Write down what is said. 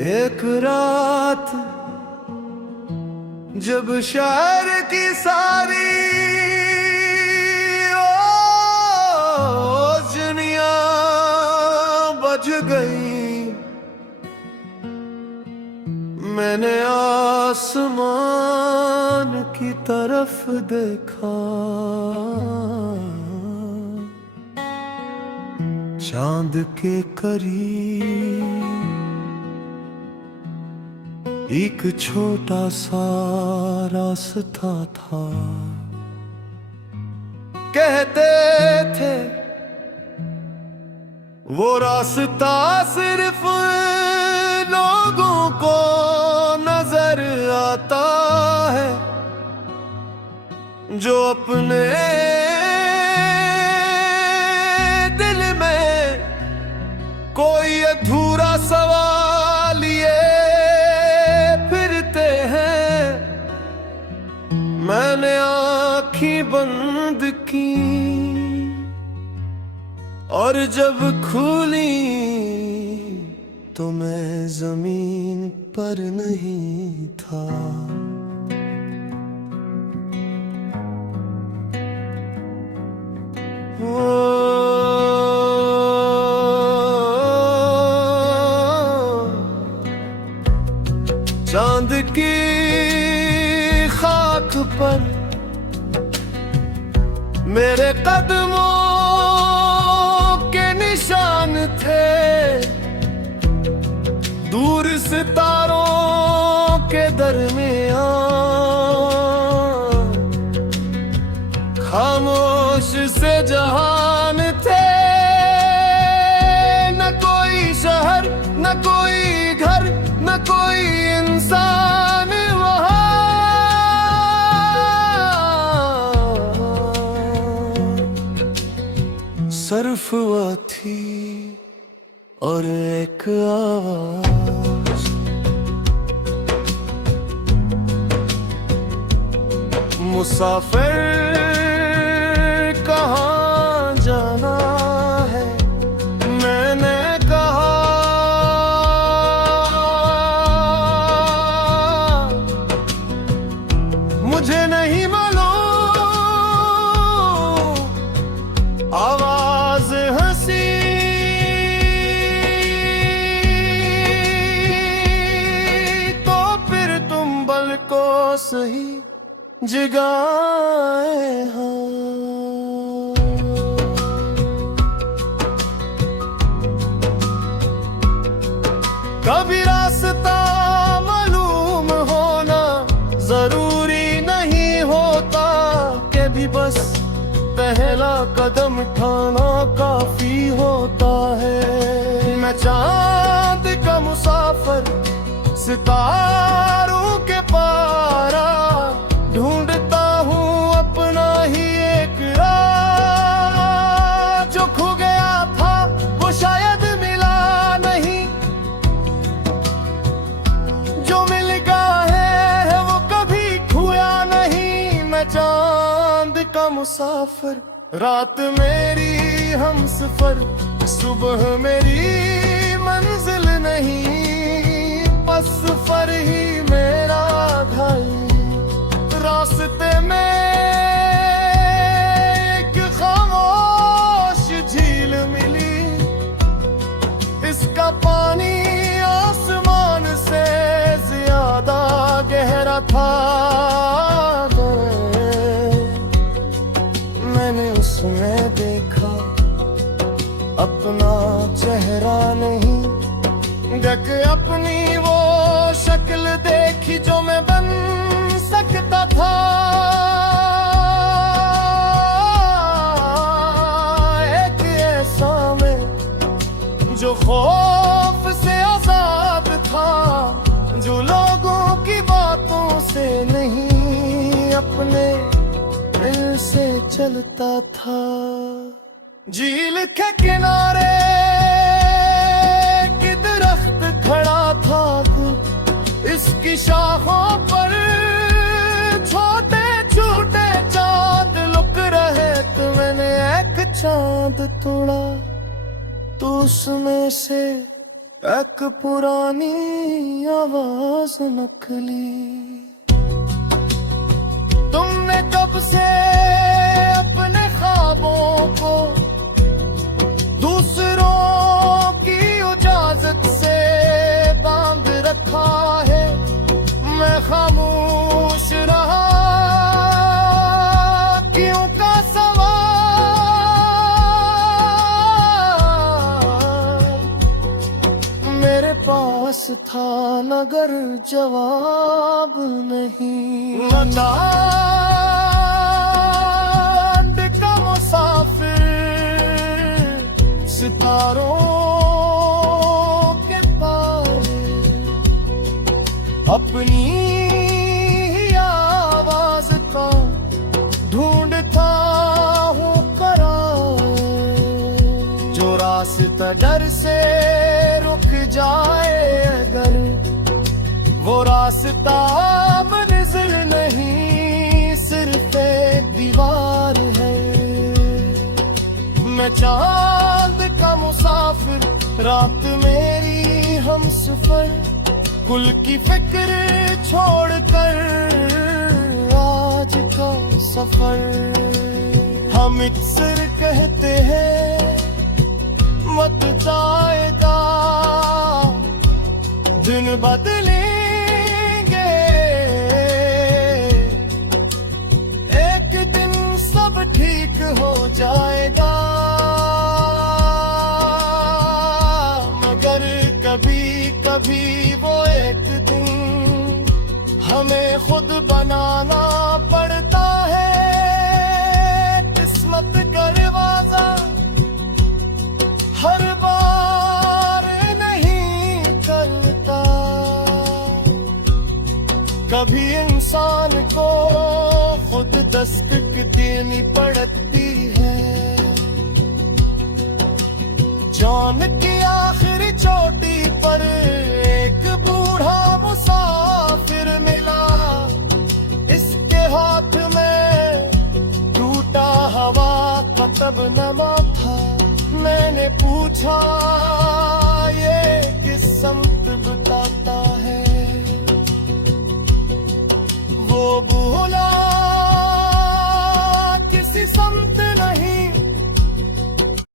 एक रात जब शहर की सारी रोशनियां बज गई, मैंने आसमान की तरफ देखा, चांद के करीब एक छोटा सा रास्ता था। कहते थे वो रास्ता सिर्फ लोगों को नजर आता है जो अपने दिल में कोई अधूरा सवाल लिए फिरते हैं। मैंने आँखें बंद की और जब खुली तो मैं जमीन पर नहीं था। चांद की खाक पर मेरे कदमों के निशान थे, दूर सितारों के दरमियान खामोश से जहान थे। न कोई शहर, न कोई घर, न कोई इंसान वहाँ, सिर्फ वो थी और एक आवाज, मुसाफिर कहाँ जाना है। मैंने कहा मुझे नहीं मालूम। आवाज हंसी तो फिर तुम बल को सही जगाए हाँ। कभी रास्ता मालूम होना जरूरी नहीं होता कि भी बस पहला कदम उठाना काफी होता है। मैं चांद का मुसाफिर सितारों के पारा ढूंढता हूँ अपना ही एक राह। जो खो गया था वो शायद मिला नहीं, जो मिल गया है वो कभी खोया नहीं। मैं चांद का मुसाफिर, रात मेरी हमसफर, सुबह मेरी मंजिल नहीं, बस सफर ही मेरा भाई। रास्ते में एक खामोश झील मिली, इसका पानी आसमान से ज्यादा गहरा था। मैंने उसमें देखा अपना चेहरा नहीं, देख अपनी वो शक्ल देखी जो मैं बन सकता था। एक ऐसा मैं जो खौफ से आजाद था, जो लोगों की बातों से नहीं अपने दिल से चलता था। झील के किनारे कि दरख्त खड़ा था तू, इसकी शाखों पर छोटे छोटे चांद लुक रहे। तो मैंने एक चांद तोड़ा तो उसमें से एक पुरानी आवाज नकली। तुमने कब से अपने ख्वाबों को दूसरों की इजाजत से बांध रखा है। मैं खामोश रहा क्यों का सवाल मेरे पास था मगर जवाब नहीं। चांद का मुसाफिर सितारों के पार अपनी ही आवाज का ढूंढता हूँ करार। जो रास्ता डर से रुक जाए अगर वो रास्ता मंजिल नहीं सिर्फ एक दीवार है। मैं चांद का मुसाफिर रात मेरी हम सफर कुल की फिक्र छोड़कर आज का सफर। हम अक्सर कहते हैं वक्त जाएगा दिन बदलेंगे एक दिन सब ठीक हो जाएगा। मगर कभी कभी वो एक दिन हमें खुद बनाना पड़ता है। किस्मत का दरवाजा हर बार नहीं करता। कभी इंसान को खुद दस्तक देनी पड़ती है। जान की आखिरी चोटी पर एक बूढ़ा मुसाफिर मिला। इसके हाथ में टूटा हवा का तबनमा था। मैंने पूछा